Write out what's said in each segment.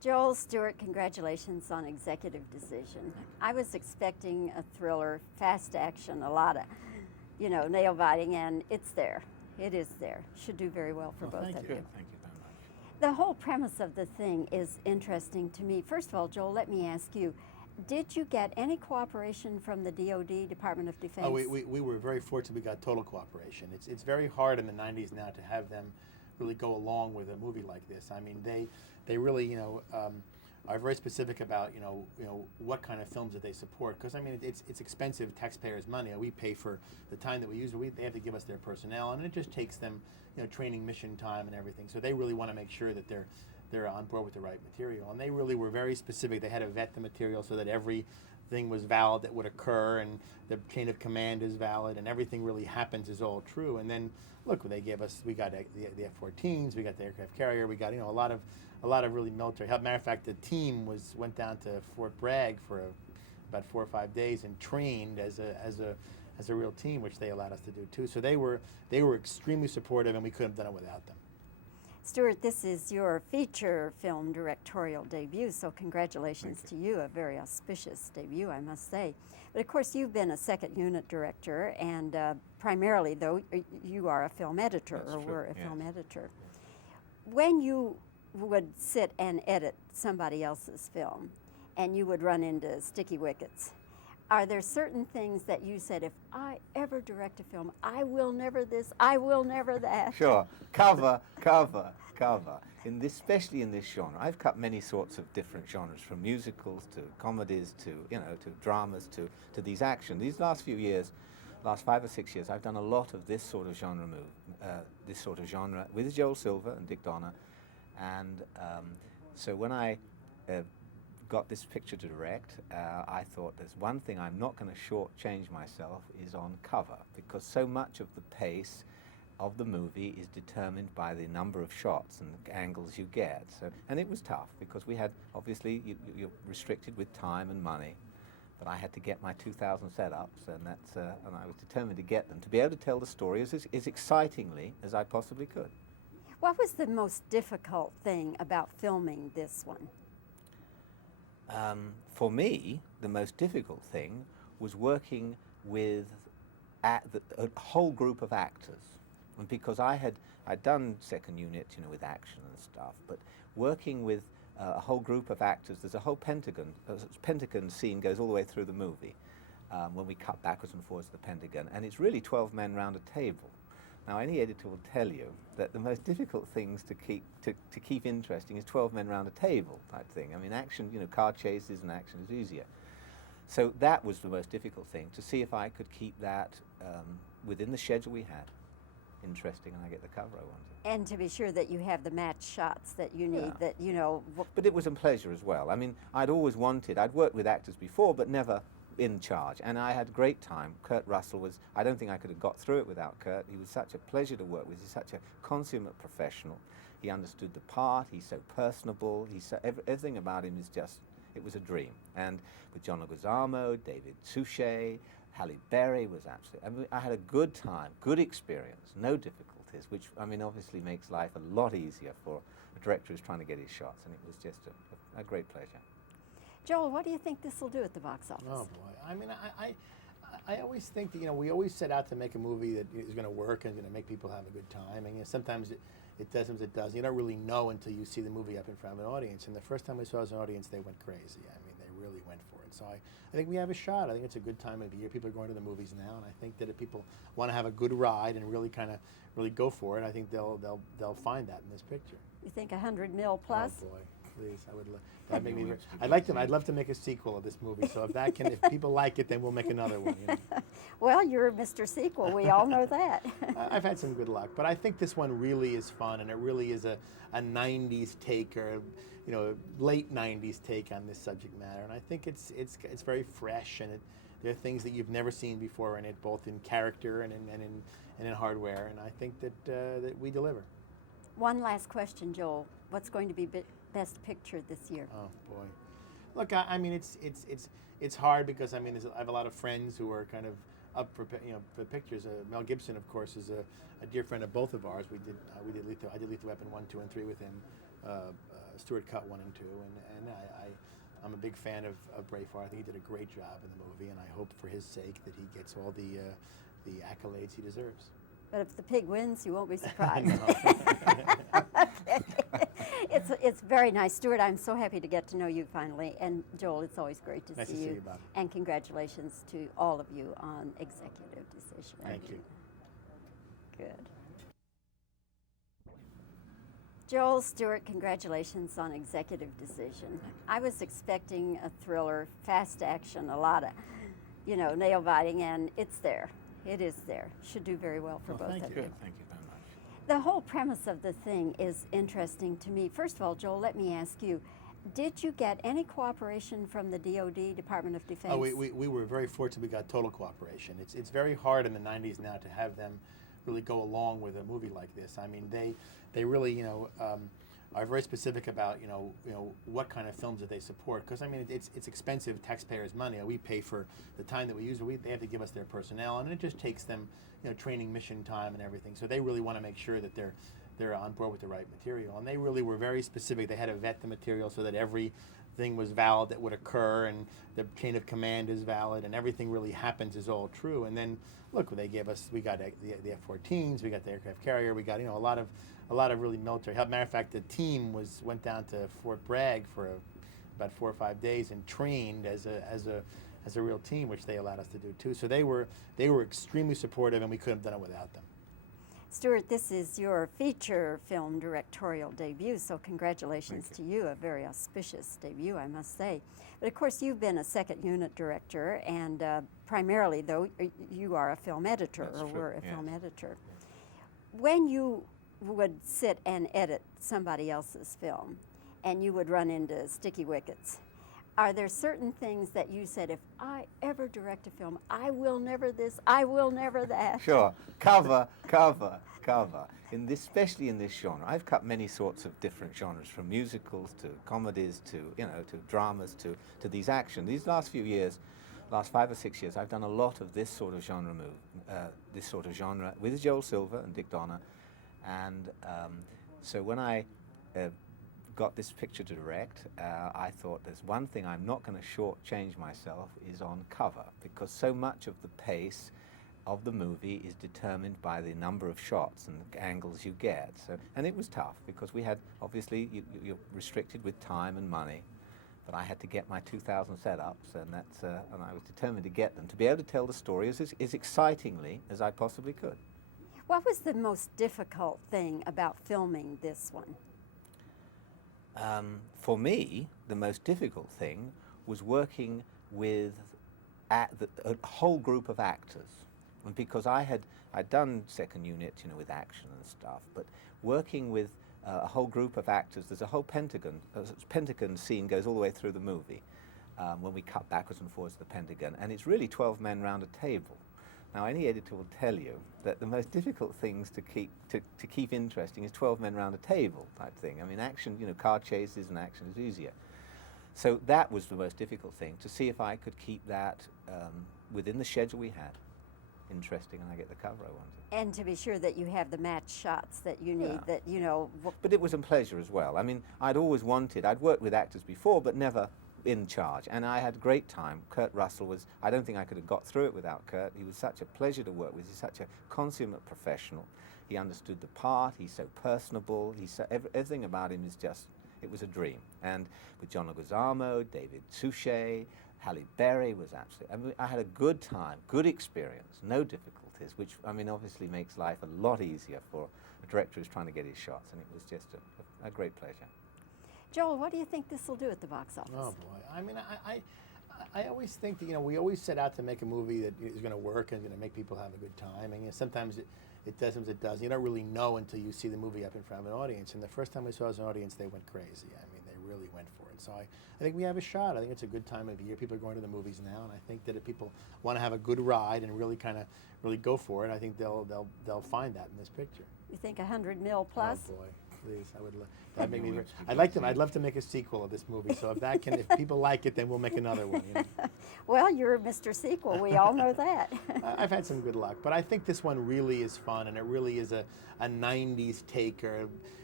Joel, Stuart, congratulations on Executive Decision. I was expecting a thriller, fast action, a lot of, nail biting, and it's there. It is there. Should do very well for both of you. Thank you very much. The whole premise of the thing is interesting to me. First of all, Joel, let me ask you, did you get any cooperation from the DoD, Department of Defense? Oh, we were very fortunate. We got total cooperation. It's very hard in the 90s now to have them really go along with a movie like this. I mean, they really, are very specific about, what kind of films that they support. Because, I mean, it's expensive taxpayers' money. We pay for the time that we use. They have to give us their personnel, and it just takes them, training, mission time, and everything. So they really want to make sure that they're on board with the right material. And they really were very specific. They had to vet the material so that everything was valid that would occur, and the chain of command is valid, and everything really happens is all true. And then, look, they gave us, we got the F-14s, we got the aircraft carrier, we got a lot of really military help. Matter of fact, the team went down to Fort Bragg for about 4 or 5 days and trained as a real team, which they allowed us to do too. So they were extremely supportive, and we couldn't have done it without them. Stuart, this is your feature film directorial debut, so congratulations to you. A very auspicious debut, I must say. But of course, you've been a second unit director, and primarily, though, you are a film editor, That's or true, were a yes. film editor. When you would sit and edit somebody else's film, and you would run into sticky wickets, are there certain things that you said, if I ever direct a film, I will never this, I will never that? Sure. Cover. Especially in this genre. I've cut many sorts of different genres, from musicals to comedies to, to dramas to these action. These last few years, last 5 or 6 years, I've done a lot of this sort of genre with Joel Silver and Dick Donner. And so when I got this picture to direct, I thought there's one thing I'm not going to shortchange myself is on cover, because so much of the pace of the movie is determined by the number of shots and angles you get. So, and it was tough because we had, obviously, you're restricted with time and money, but I had to get my 2,000 setups, and and I was determined to get them to be able to tell the story as excitingly as I possibly could. What was the most difficult thing about filming this one? For me, the most difficult thing was working with a whole group of actors. And because I'd done second unit, with action and stuff, but working with a whole group of actors, there's a whole Pentagon scene goes all the way through the movie when we cut backwards and forwards to the Pentagon, and it's really 12 men round a table. Now, any editor will tell you that the most difficult things to keep interesting is 12 men round a table type thing. I mean, action, car chases and action is easier. So that was the most difficult thing, to see if I could keep that within the schedule we had interesting, and I get the cover I wanted. And to be sure that you have the match shots that you need, But it was a pleasure as well. I mean, I'd worked with actors before, but never in charge, and I had a great time. Kurt Russell I don't think I could have got through it without Kurt. He was such a pleasure to work with. He's such a consummate professional. He understood the part, he's so personable, everything about him is just, it was a dream. And with John Leguizamo, David Suchet, Halle Berry was absolutely, I had a good time, good experience, no difficulties, which, obviously makes life a lot easier for a director who's trying to get his shots, and it was just a great pleasure. Joel, what do you think this will do at the box office? Oh boy, I always think that, we always set out to make a movie that is going to work and going to make people have a good time, and sometimes it does, sometimes it doesn't. You don't really know until you see the movie up in front of an audience, and the first time we saw it as an audience, they went crazy. They really went for it. So I think we have a shot. I think it's a good time of year. People are going to the movies now, and I think that if people want to have a good ride and really really go for it, I think they'll find that in this picture. You think 100 mil plus? Oh boy, please! I would. I'd love to make a sequel of this movie. So if people like it, then we'll make another one. Well, you're Mr. Sequel. We all know that. I've had some good luck, but I think this one really is fun, and it really is a 90s take, or late 90s take on this subject matter. And I think it's very fresh, and there are things that you've never seen before in it, both in character and in hardware. And I think that we deliver. One last question, Joel. What's going to be Best Picture this year? Oh boy, look, it's hard because I have a lot of friends who are kind of up for pictures. Mel Gibson, of course, is a dear friend of both of ours. I did Lethal Weapon 1, 2, and 3 with him. Stuart cut 1 and 2, and I'm a big fan of Braveheart. I think he did a great job in the movie, and I hope for his sake that he gets all the accolades he deserves. But if the pig wins, you won't be surprised. No. It's very nice. Stuart, I'm so happy to get to know you finally. And Joel, it's always great to Nice see to see you. you, Bobbie. And congratulations to all of you on Executive Decision. Thank you. Good. Joel, Stuart, congratulations on Executive Decision. I was expecting a thriller, fast action, a lot of, nail biting, and it's there. It is there. Should do very well for both thank of you. you. Good, thank you very much. The whole premise of the thing is interesting to me. First of all, Joel, let me ask you, did you get any cooperation from the DoD, Department of Defense? Oh, we were very fortunate. We got total cooperation. It's very hard in the 90s now to have them really go along with a movie like this. I mean, they really are very specific about what kind of films that they support, because I mean it's expensive taxpayers' money. We pay for the time that we use, but they have to give us their personnel, and it just takes them training, mission time, and everything. So they really want to make sure that they're on board with the right material, and they really were very specific. They had to vet the material so that everything was valid that would occur, and the chain of command is valid, and everything really happens is all true. And then look, they gave us, we got the F-14s, we got the aircraft carrier, we got a lot of really military help. Matter of fact, the team went down to Fort Bragg for about 4 or 5 days and trained as a real team, which they allowed us to do too. So they were extremely supportive, and we couldn't have done it without them. Stuart, this is your feature film directorial debut, so congratulations to you. A very auspicious debut, I must say. But of course, you've been a second unit director, and primarily, though, you are a film editor, That's or true, were a yes. film editor. When you would sit and edit somebody else's film, and you would run into sticky wickets, are there certain things that you said, if I ever direct a film, I will never this, I will never that? Sure. Cover. Especially in this genre, I've cut many sorts of different genres, from musicals to comedies to to dramas to these action. These last few years, last 5 or 6 years, I've done a lot of this sort of genre with Joel Silver and Dick Donner, and so when I got this picture to direct, I thought there's one thing I'm not going to shortchange myself is on cover, because so much of the pace of the movie is determined by the number of shots and the angles you get. So, and it was tough because we had, obviously, you're restricted with time and money, but I had to get my 2,000 setups, and and I was determined to get them to be able to tell the story as excitingly as I possibly could. What was the most difficult thing about filming this one? For me, the most difficult thing was working with a whole group of actors, and because I'd done second unit, with action and stuff, but working with a whole group of actors, there's a whole Pentagon scene goes all the way through the movie when we cut backwards and forwards to the Pentagon, and it's really 12 men round a table. Now, any editor will tell you that the most difficult things to keep interesting is 12 men round a table type thing. I mean, action, car chases and action is easier. So that was the most difficult thing, to see if I could keep that within the schedule we had interesting, and I get the cover I wanted. And to be sure that you have the match shots that you need, Yeah. But it was a pleasure as well. I mean, I'd worked with actors before, but never in charge, and I had a great time. Kurt Russell I don't think I could have got through it without Kurt. He was such a pleasure to work with. He's such a consummate professional. He understood the part. He's so personable. Everything about him is just, it was a dream. And with John Leguizamo, David Suchet, Halle Berry was absolutely, I had a good time, good experience, no difficulties, which, obviously makes life a lot easier for a director who's trying to get his shots, and it was just a great pleasure. Joel, what do you think this will do at the box office? Oh boy, I always think that we always set out to make a movie that is going to work and going to make people have a good time, and sometimes it does, sometimes it doesn't. You don't really know until you see the movie up in front of an audience, and the first time we saw it as an audience, they went crazy. They really went for it. So I think we have a shot. I think it's a good time of year. People are going to the movies now, and I think that if people want to have a good ride and really really go for it, I think they'll find that in this picture. You think 100 mil plus? Oh boy, please, I would. That make me. I'd love to make a sequel of this movie. So if people like it, then we'll make another one. Well, you're Mr. Sequel. We all know that. I've had some good luck, but I think this one really is fun, and it really is a 90s take, or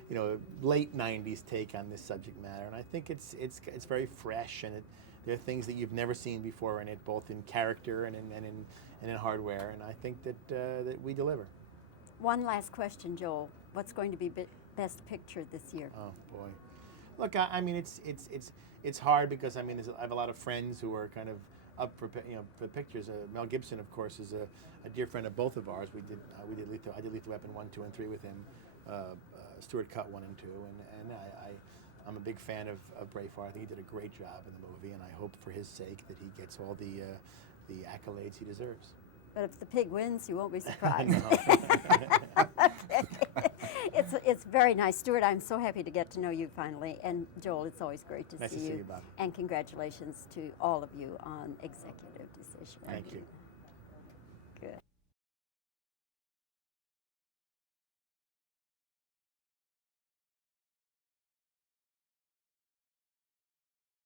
late '90s take on this subject matter, and I think it's very fresh, and there are things that you've never seen before in it, both in character and in hardware, and I think that we deliver. One last question, Joel. What's going to be Best Picture this year? Oh boy, look, I mean it's hard because I have a lot of friends who are kind of up for pictures. Mel Gibson, of course, is a dear friend of both of ours. I did Lethal Weapon 1, 2, and 3 with him. Stuart cut 1 and 2, and I'm a big fan of Braveheart. I think he did a great job in the movie, and I hope for his sake that he gets all the accolades he deserves. But if the pig wins, you won't be surprised. It's very nice. Stuart, I'm so happy to get to know you finally. And Joel, it's always great to Nice see to see you. you, Bobbie. And congratulations to all of you on Executive Decision. Thank you.